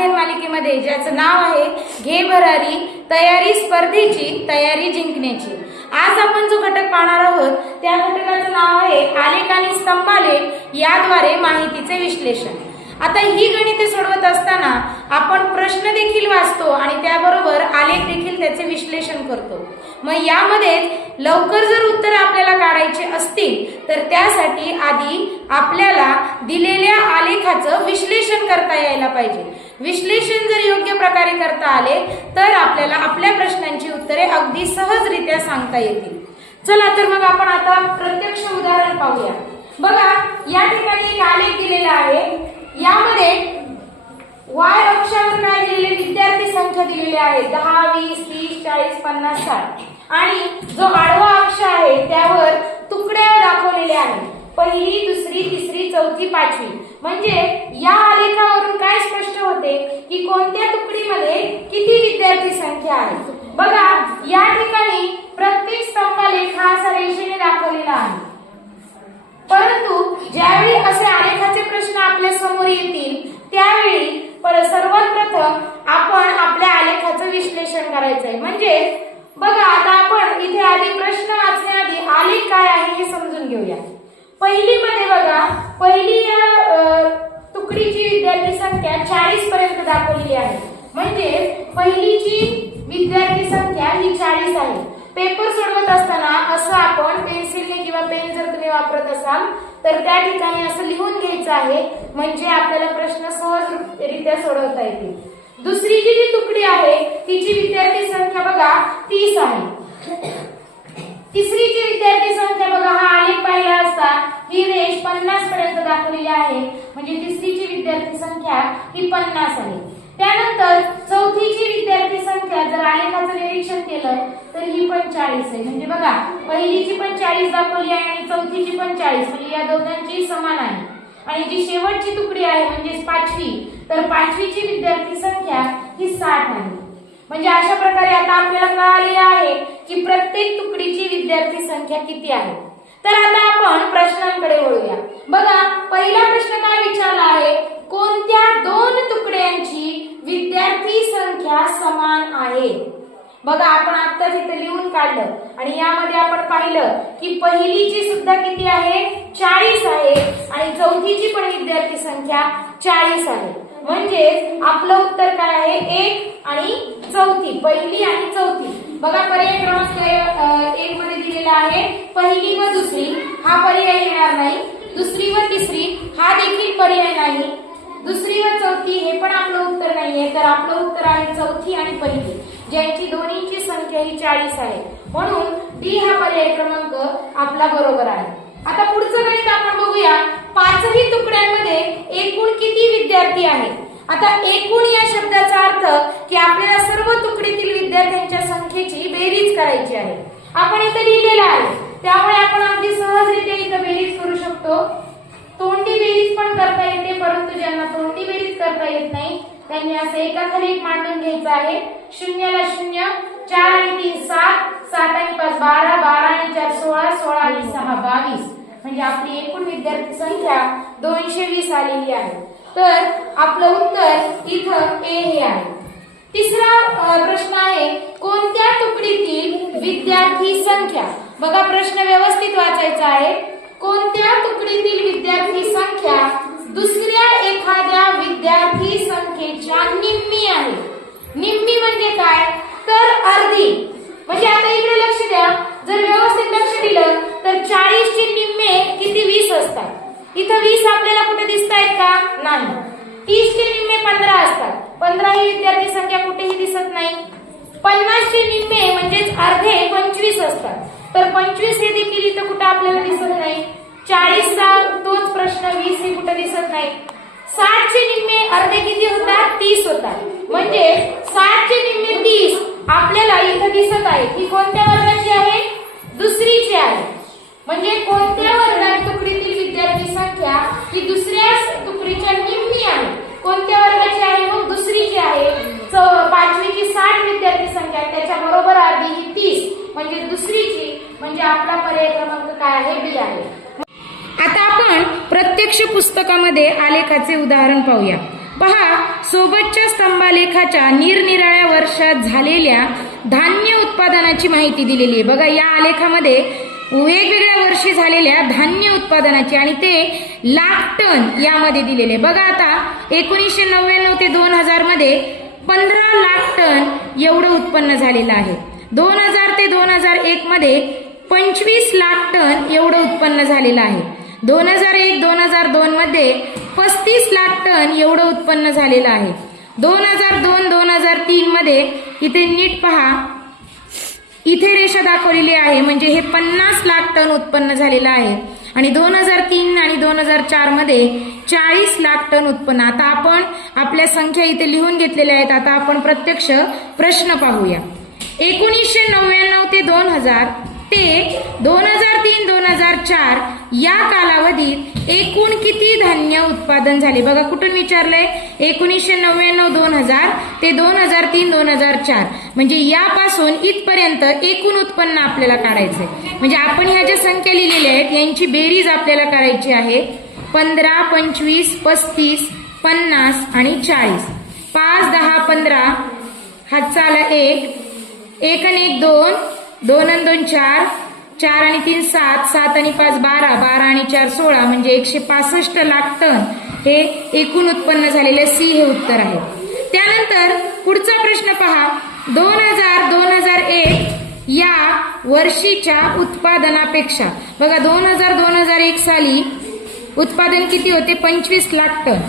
अध्ययन मालिकेमध्ये ज्याचं नाव आहे घे भरारी तयारी स्पर्धेची तयारी जिंकण्याची. आज आपण जो घटक पाहणार आहोत त्या घटकाचं नाव आहे आलेख आणि स्तंभालेख याद्वारे माहितीचे विश्लेषण. आता ही गणिते सोडवत असताना आपण प्रश्न देखील वाचतो आणि त्याबरोबर त्याचे विश्लेषण करतो. मग यामध्ये लवकर जर उत्तर आपल्याला काढायचे असतील तर त्यासाठी आधी आपल्याला दिलेल्या आलेखाचं विश्लेषण करता यायला पाहिजे. विश्लेषण जर योग्य प्रकारे करता आले तर आपल्याला आपल्या प्रश्नांची उत्तरे अगदी सहजरित्या सांगता येतील. चला तर मग आपण आता प्रत्यक्ष उदाहरण पाहूया. बघा या ठिकाणी एक आलेख दिलेला आहे. यामध्ये वाय अक्षावर काय दिलेले विद्यार्थी संख्या दिलेली आहे. दहा वीस तीस चाळीस पन्नास साठ. आणि जो आडवा अक्ष आहे त्यावर तुकड्या दाखवलेले आहेत. पहिली दुसरी तिसरी चौथी पाचवी. म्हणजे या आलेखावरून काय स्पष्ट होते? की कोणत्या तुकडीमध्ये किती विद्यार्थी संख्या आहे? बघा या ठिकाणी प्रत्येक स्तंभालेख हा असा रेषेने दाखवलेला आहे. परंतु ज्यावेळी असे आलेखाचे प्रश्न आपल्यासमोर येतील त्यावेळी पर सर्वात प्रथम आपण आपल्या आलेखाचं विश्लेषण करायचं आहे म्हणजे बघा आता आपण इथे आधी प्रश्न वाचण्याआधी आलेख काय आहे हे समजून घेऊया. पहिली मध्ये बघा पहिली या तुकडीची विद्यार्थी संख्या चाळीस पर्यंत दाखवलेली आहे. म्हणजे पहिलीची विद्यार्थी संख्या ही चाळीस आहे. पेपर सोडवत असताना असं आपण पेन्सिलने किंवा पेन जर तुम्ही वापरत असाल तर त्या ठिकाणी असं लिहून घ्यायचं आहे म्हणजे आपल्याला प्रश्न सहजरित्या सोडवता येतील. दुसरीची जी तुकडी आहे तिची विद्यार्थी संख्या बघा तीस आहे. तिसरीची विद्यार्थी संख्या बघा हा आलेख पाहिला असता ही रेष पन्नास पर्यंत दाखवलेली आहे. म्हणजे तिसरीची विद्यार्थी संख्या ही पन्नास आहे. त्यानंतर चौथीची विद्यार्थी संख्या जर आलेखाचं निरीक्षण केलं तर ही पण चाळीस आहे. म्हणजे बघा पहिलीची पण चाळीस दाखवली आहे आणि चौथीची पण चाळीस. म्हणजे या दोघांची समान आहे. आणि जी शेवटची तुकडी आहे म्हणजे पाचवी तर पाचवीची विद्यार्थी संख्या ही साठ आहे. म्हणजे अशा प्रकारे आता आपल्याला कळालेलं आहे की प्रत्येक तुकडीची विद्यार्थी संख्या किती आहे. तर आता आपण प्रश्नांकडे वळूया. बघा पहिला प्रश्न काय विचारला आहे? कोणत्या दोन तुकड्यांची विद्यार्थी संख्या समान आहे. बघा आपण आत्ताच इथे लिहून काढलं आणि यामध्ये आपण पाहिलं की पहिलीची सुद्धा किती आहे? चाळीस आहे. आणि चौथीची पण विद्यार्थी संख्या चाळीस आहे. म्हणजेच आपलं उत्तर काय आहे? एक आणि चौथी. पहिली आणि चौथी. बघा पर्याय क्रमांक एक मध्ये दिलेला आहे. पहिली व दुसरी. हा पर्याय येणार नाही. दुसरी व तिसरी. हा देखील पर्याय नाही. दुसरी व चौथी हे पण आपलं उत्तर नाहीये. तर आपलं उत्तर आहे चौथी आणि पहिली ज्यांची दोन्हीची संख्या ही चाळीस आहे. म्हणून डी हा पर्याय क्रमांक आपला बरोबर आहे. आता पुढचं गणित आपण बघूया. पाचही तुकड्यांमध्ये एकूण किती विद्यार्थी आहेत? आता एकूण या शब्दाचा अर्थ की आपल्याला सर्व तुकडीतील विद्यार्थ्यांच्या संख्येची बेरीज करायची आहे. आपण इथं लिहिलेलं आहे. त्यामुळे आपण अगदी सहजरित्या इथं बेरीज करू शकतो तोंडी बेरीज पण करता येते परंतु ज्यांना तोंडी बेरीज करता येत नाही त्यांनी असं एकाखाली एक मांडून घ्यायचं आहे. शून्याला शून्य चार आणि तीन सात सात आणि पाच बारा बारा आणि चार सोळा सोळा आणि सहा बावीस. म्हणजे आपली एकूण विद्यार्थी संख्या दोनशे वीस आलेली आहे. तर आपलं उत्तर इथं ए हे आहे. तिसरा प्रश्न आहे कोणत्या तुकडीतील विद्यार्थी संख्या? बघा प्रश्न व्यवस्थित वाचायचा आहे. कोणत्या तुकडीतील विद्यार्थी संख्या दुसऱ्या एखाद्या विद्यार्थी संख्येच्या निम्मी आहे निम्मी म्हणजे काय? तर अर्धी. म्हणजे आता इकडे लक्ष द्या. जर व्यवस्थित लक्ष दिलं तर चाळीसचे निम्मे किती? वीस असतात. इथं वीस आपल्याला कुठे दिसत आहेत का? नाही. तीसचे निम्मे पंधरा असतात. पंधरा ही विद्यार्थी संख्या कुठेही दिसत नाही. पन्नासचे निम्मे म्हणजेच अर्धे पंचवीस असतात. तर पंचवीस हे देखील इथं कुठं आपल्याला दिसत नाही? चाळीसचा तोच प्रश्न वीस हे कुठं दिसत नाही? साठ चे निम्मे अर्धे किती होतात? तीस होतात. म्हणजे साठ निम्मे तीस आपल्याला इथं दिसत आहे. की कोणत्या वर्गाची आहे? दुसरीची आहे. म्हणजे कोणत्या वर्गात तुकडीतील विद्यार्थी संख्या ही दुसऱ्या तुकडीच्या निम्मी आहे? कोणत्या वर्गाची आहे? मग दुसरीची आहे. पाचवीची साठ विद्यार्थी संख्या त्याच्या बरोबर आधी ही तीस. म्हणजे दुसरीची म्हणजे आपला पर्याय क्रमांक काय आहे? बी आहे. आता आपण प्रत्यक्ष पुस्तकामध्ये आलेखाचे उदाहरण पाहूया. पहा सोबतच्या स्तंभालेखाच्या निरनिराळ्या वर्षात झालेल्या धान्य उत्पादनाची माहिती दिलेली आहे. बघा या आलेखामध्ये वेगवेगळ्या वर्षी झालेल्या धान्य उत्पादनाची आणि ते लाख टन यामध्ये दिलेले आहे. बघा आता एकोणीसशे नव्याण्णव ते दोन हजारमध्ये पंधरा लाख टन एवढं उत्पन्न झालेलं आहे. दोन हजार ते दोन हजार एक मध्ये पंचवीस लाख टन एवढं उत्पन्न झालेलं आहे. दोन हजार एक दोन हजार दोन मध्ये पस्तीस लाख टन एवढं उत्पन्न झालेलं आहे. दोन हजार दोन दोन हजार तीन मध्ये इथे नीट पहा. इथे रेषा दाखवलेली आहे म्हणजे हे पन्नास लाख टन उत्पन्न झालेलं आहे. आणि दोन हजार तीन आणि दोन हजार चारमध्ये चाळीस लाख टन उत्पन्न. आता आपण आपल्या संख्या इथे लिहून घेतलेल्या आहेत. आता आपण प्रत्यक्ष प्रश्न पाहूया. एकोणीसशे नव्याण्णव ते दोन हजार ते दोन हजार तीन दोन हजार चार या कालावधीत एकूण किती धान्य उत्पादन झाले? बघा कुठून विचारलंय? एकोणीसशे नव्याण्णव दोन हजार ते दोन हजार तीन दोन हजार चार. म्हणजे यापासून इथपर्यंत एकूण उत्पन्न आपल्याला काढायचंय. म्हणजे आपण ह्या ज्या संख्या लिहिलेल्या आहेत यांची बेरीज आपल्याला करायची आहे पंधरा पंचवीस पस्तीस पन्नास आणि चाळीस. पाच दहा पंधरा हा आला एक एक आणि एक दोन दोन आणि दोन चार. चार आणि तीन सात. सात आणि पाच बारा. बारा आणि चार सोळा. म्हणजे एकशे पासष्ट लाख टन हे एकूण उत्पन्न झालेले सी हे उत्तर आहे. त्यानंतर पुढचा प्रश्न पहा. दोन हजार दोन हजार एक या वर्षीच्या उत्पादनापेक्षा. बघा दोन हजार दोन हजार एक साली उत्पादन किती होते? पंचवीस लाख टन.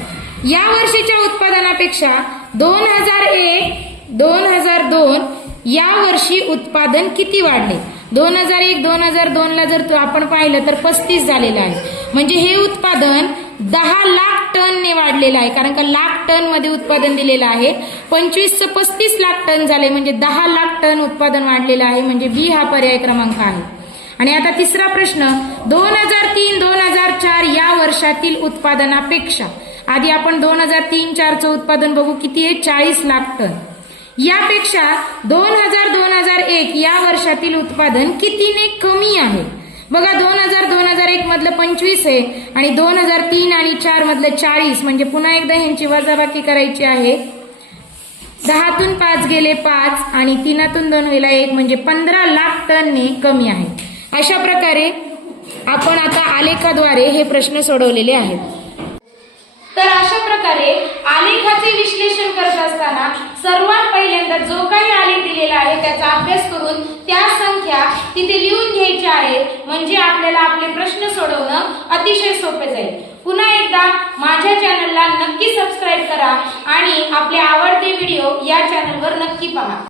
या वर्षीच्या उत्पादनापेक्षा दोन हजार एक दोन हजार दोन या वर्षी उत्पादन किती वाढले? दोन हजार एक दोन हजार दोनला जर आपण पाहिलं तर पस्तीस झालेलं आहे. म्हणजे हे उत्पादन दहा लाख टनने वाढलेलं आहे. कारण का लाख टनमध्ये उत्पादन दिलेलं आहे. पंचवीस पस्तीस लाख टन झाले. म्हणजे दहा लाख टन उत्पादन वाढलेलं आहे. म्हणजे बी हा पर्याय क्रमांक आहे. आणि आता तिसरा प्रश्न दोन हजार तीन दोन हजार चार या वर्षातील उत्पादनापेक्षा आधी आपण दोन हजार तीन चारचं उत्पादन बघू किती आहे? चाळीस लाख टन. यापेक्षा दोन हजार दोन हजार एक या वर्षातील उत्पादन कितीने कमी आहे? बघा दोन हजार दोन हजार एक मधलं पंचवीस आहे आणि दोन हजार तीन आणि चार मधलं चाळीस. म्हणजे पुन्हा एकदा ह्यांची वजाबाकी करायची आहे. दहातून पाच गेले पाच आणि तीनातून दोन गेला एक म्हणजे पंधरा लाख टनने कमी आहे. अशा प्रकारे आपण आता आलेखाद्वारे हे प्रश्न सोडवलेले आहेत. तर अशा प्रकारे आलेखाचे विश्लेषण करत असताना सर्वात पहिल्यांदा जो काही आलेख दिलेला आहे त्याचा अभ्यास करून त्या संख्या तिथे लिहून घ्यायच्या आहेत म्हणजे आपल्याला आपले प्रश्न सोडवणं अतिशय सोपे जाईल. पुन्हा एकदा माझ्या चॅनलला नक्की सबस्क्राईब करा आणि आपले आवडते व्हिडिओ या चॅनलवर नक्की पहा.